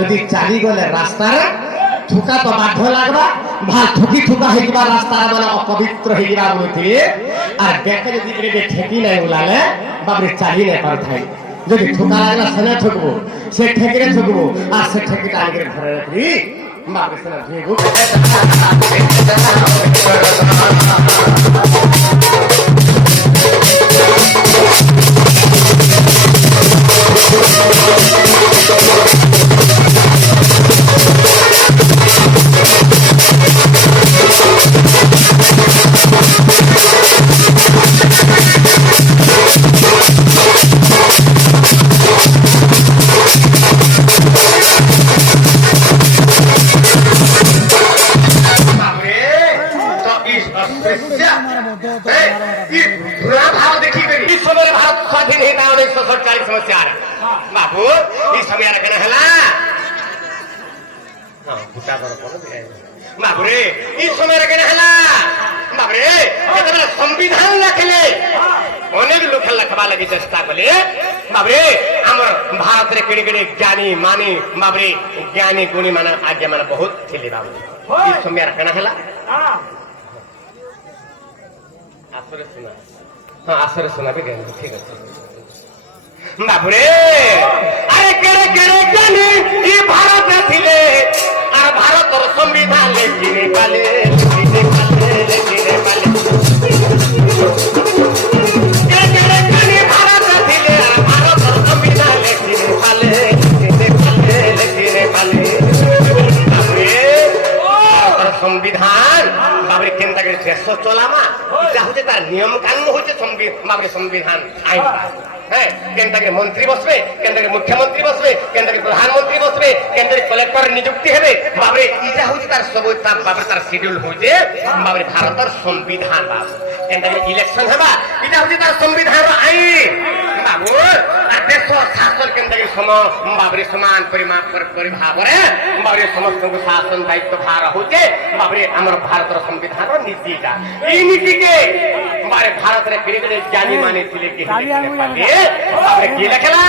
যদি চালি গলে রাস্তার ঠুকা তো বাধ্য লাগবা ভাল ঠুকি ঠুকা হইবা রাস্তা মানে অপবিত্র হইবা বলতে আর দেখে যদি ঠেকি নাই ওলালে বাবরে চালি নাই পার থাই যদি ঠুকা লাগলা সেনে ঠুকবো সে ঠেকিরে ঠুকবো আর সে ঠেকিটা আগে ঘরে রাখবি বাবরে সেনে ধুইবো बाबू इस समय रखना है बाबूरे इस समय रखना है बाबूरे संविधान रखले अनेक लोक लिखवा लगी चेष्टा कले बाबूरे आम भारत रे केड़े केड़े ज्ञानी मानी बाबूरे ज्ञानी गुणी मान आज्ञा मान बहुत थिले बाबू इस समय रखना है आसरे सुना हाँ आसरे सुना भी गए ठीक है बाबूरे अरे केड़े केड़े ज्ञानी ये भारत में थिले और भारत और संविधान लेकिने पाले केड़े केड़े ज्ञानी भारत में थिले और भारत और संविधान लेकिने पाले बाबूरे और संविधान बाबूरे केंद्र के देश चलामा যা হচ্ছে তার নিয়ম কানুন হচ্ছে সংবিধান আইন কেন্দ্রের মন্ত্রী বসবে কেন্দ্রের মুখ্যমন্ত্রী বসবে কেন্দ্রের প্রধানমন্ত্রী বসবে কেন্দ্রের কলেক্টর নিযুক্তি হবে বাবরে ইটা হচ্ছে তার সব বাবরে তার শিডিউল হচ্ছে বাবরে ভারতের সংবিধান বাবু কেন্দ্রের ইলেকশন হবা এটা হচ্ছে তার সংবিধান আইন বাবু আর দেশ শাসন কেন্দ্রের বাবরে সমান পরিমাপ করে ভাবরে বাবরে সমস্ত শাসন দায়িত্ব ভার হচ্ছে বাবরে আমার ভারতের সংবিধান নীতিটা এই নীতিকে বাবরে ভারতের কেড়ে কেড়ে জানি মানে ছিলে কি কি লেখলা